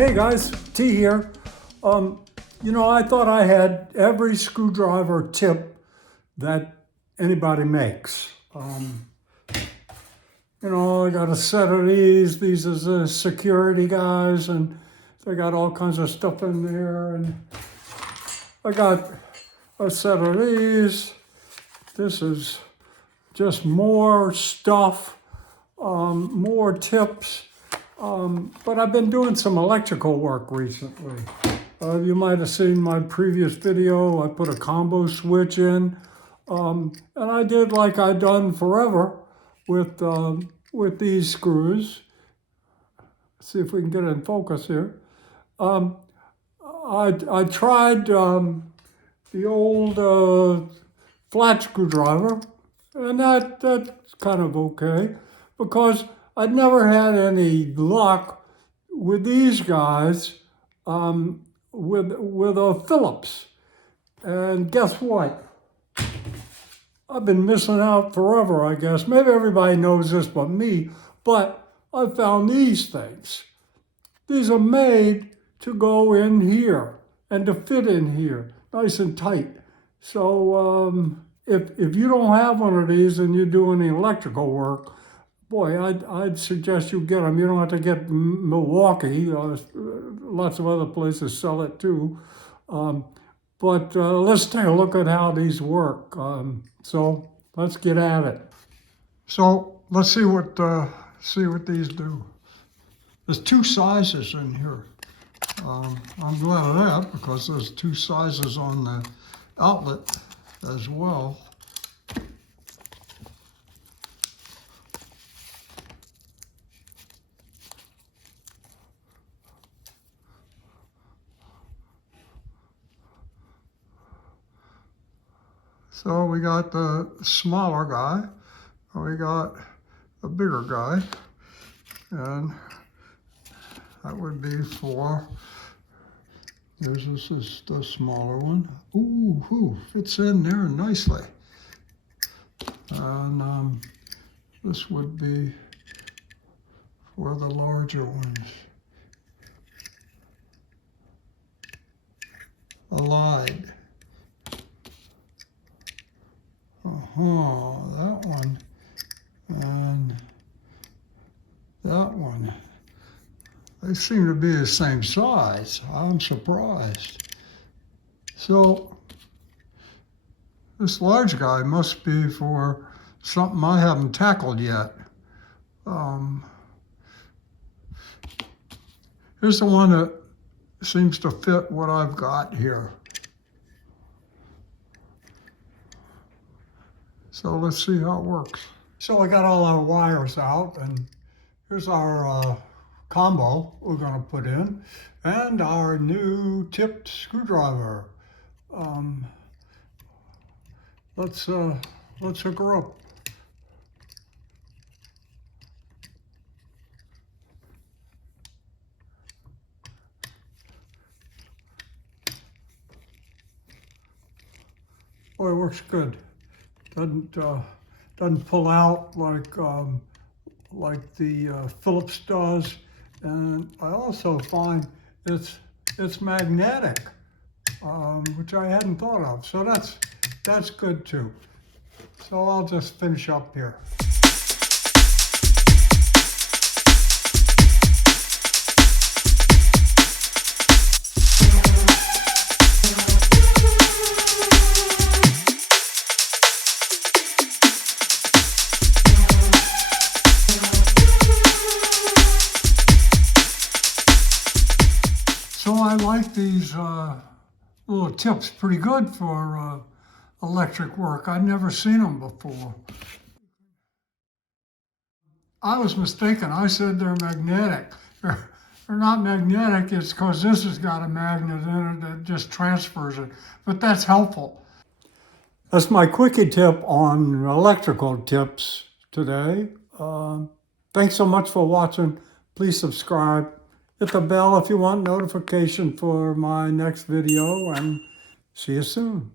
Hey guys, T here. I thought I had every screwdriver tip that anybody makes. I got a set of these. These are the security guys, and they got all kinds of stuff in there. And I got a set of these. This is just more stuff, more tips. But I've been doing some electrical work recently. You might have seen my previous video. I put a combo switch in, and I did like I've done forever with these screws. Let's see if we can get it in focus here. I tried the old flat screwdriver, and that's kind of okay, because I'd never had any luck with these guys with a Phillips. And guess what? I've been missing out forever, I guess. Maybe everybody knows this but me, but I found these things. These are made to go in here and to fit in here, nice and tight. So if you don't have one of these and you're doing the electrical work, boy, I'd suggest you get them. You don't have to get Milwaukee. Lots of other places sell it too. But let's take a look at how these work. So let's get at it. So let's see what these do. There's two sizes in here. I'm glad of that, because there's two sizes on the outlet as well. So we got the smaller guy, and we got a bigger guy, and that would be for, this is the smaller one. Ooh, fits in there nicely. And this would be for the larger ones. Allied. That one and that one. They seem to be the same size. I'm surprised. So this large guy must be for something I haven't tackled yet. Here's the one that seems to fit what I've got here. So let's see how it works. So I got all our wires out, and here's our combo we're going to put in, and our new tipped screwdriver. Let's hook her up. Boy, it works good. Doesn't pull out like the Phillips does, and I also find it's magnetic, which I hadn't thought of. So that's good too. So I'll just finish up here. So I like these little tips pretty good for electric work. I've never seen them before. I was mistaken. I said they're magnetic. They're not magnetic. It's because this has got a magnet in it that just transfers it. But that's helpful. That's my quickie tip on electrical tips today. Thanks so much for watching. Please subscribe. Hit the bell if you want notification for my next video, and see you soon.